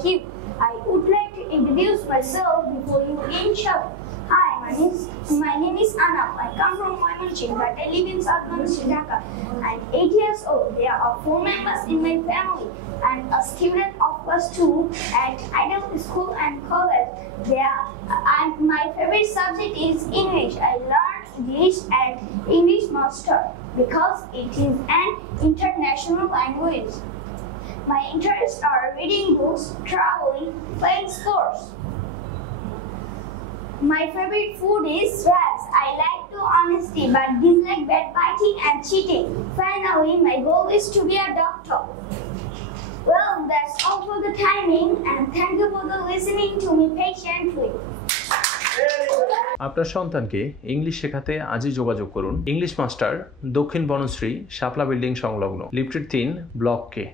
like you. I would like to introduce myself before you begin shouting. Hi, my name is Anam. I come from Moymanching, but I live in South Sri Lanka. I'm 8 years old. There are 4 members in my family. I'm a student of class 2 at Idle School and College. And my favorite subject is English. I learned English at English Master because it is an international language. My interests are reading books, traveling, playing sports. My favorite food is rice. I like to honesty but dislike backbiting and cheating. Finally, my goal is to be a doctor. Well, that's all for the timing, and thank you for the listening to me patiently. আপনার সন্তানকে English শেখাতে আজই যোগাযোগ করুন English master, দক্ষিণ বনশ্রী, শাপলা building সংলগ্ন, lifted 3, block কে।